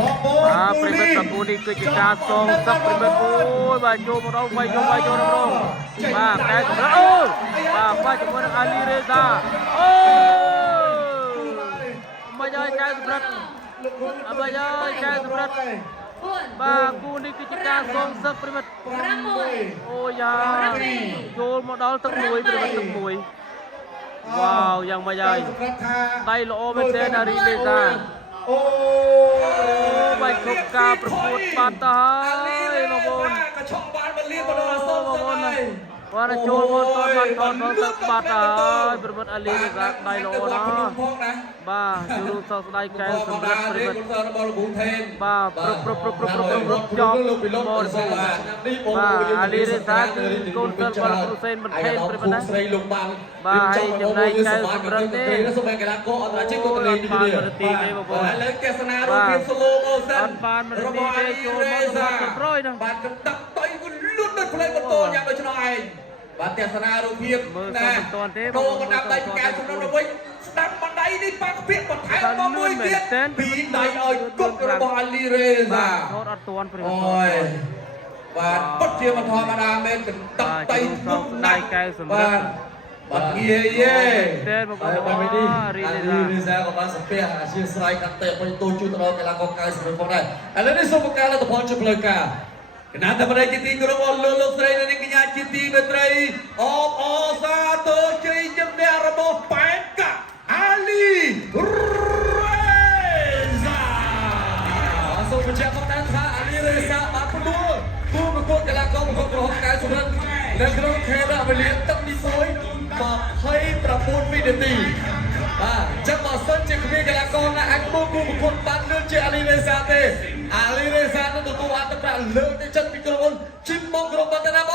ប្រិមិត្តប្រពូនេះគឺជាការសងសឹកប្រិមិត្តអូយបាទចូលមកដល់វាយចូលម្ដងបាទតែសម្រាប់អូបាទបាច់ជាមួយនឹងអាលីរេសាអូមកយកកែសម្រាប់មកយកកែសម្រាប់បាទគូនេះគឺជាការសងសឹកប្រិមិត្តអូយ៉ាចូលមកដល់ទឹកមួយប្រិមិត្តទឹកមួយវ៉ាវយ៉ាងម៉េចហើយដៃល្អមែនទេអាលីរេសាអូបាយគ្រប់ការប្រកួតបាត់ទៅហើយបងប្អូនក៏ឆក់បានមកលៀបដល់សូមបងប្អូនបាទចូលមកតតទឹកបាត់ហើយប្រវត្តិអាលីនេះក៏ដៃល្អណាស់បាទជួបសោកស្ដាយកែសម្រាប់ប្រវត្តិរបស់លោកថេនបាទប្រចំលោកពីលោកបាទអាលីនេះថាគឺកូនសិស្សរបស់គ្រូសេនបន្ថែមប្រវត្តិណាស្រីលោកបានបាទហើយចំណែកកែសម្រាប់នេះសូមឲ្យកីឡាករអន្តរជាតិគាត់លេងបានប្រតិទេបងប្អូនឥឡូវទស្សនារូបភាពស្លូម៉ូសិនអត់បានប្រតិទេចូលមកសម្រាប់ប្រយណាបាទកំតាប់តៃគាត់លួចដូចផ្លេចបន្ទោយ៉ាងដូចនោះឯងបាទទស្សនារូបភាពណាតោកណ្ដាប់ដៃកែសម្រាប់ទៅវិញស្ដាប់បណ្ដៃនេះប៉ាក់ពាកបន្ថែមមកមួយទៀតពីដៃឲ្យគត់របស់អាលីរេសាថតអត់ទាន់ព្រមអូយបាទពុតជាមិនធម្មតាមែនកណ្ដាប់តៃគុកដៃកែសម្រាប់បាទងាយយេតែមកបងនេះរីលីសាក៏បានសំពះអាជាស្រ័យកាត់តេបទៅជួយទៅដល់កីឡាករកែសម្រាប់ផងដែរឥឡូវនេះសូមបង្កើនលទ្ធផលជាផ្លូវការគណៈតបរិយជាទីគោរពអរលោកស្រីនិងកញ្ញាជាទីមេត្រីអបអរសាទរជ័យជំនះរបស់ប៉ែនកាអាលីរេសាសូមបញ្ជាក់មកដែរថាអាលីរេសាបានផ្ដួលគូប្រកួតកីឡាករប្រកួតក្រុមកែសម្រាប់នៅក្នុងខេត្តវេលាទឹកទី1 29 វិនាទីបាទចាំបើសិនជាគ្មានកីឡាករណាអាចមកគូប្រកួតបានលឿនជាអាលីរេសាទេអាលីរេសានឹងទទួលអត្ថប្រយោជន៍លើកទឹកចិត្តពីក្រុមហ៊ុនជីមមកក្រុមបាត់ណាប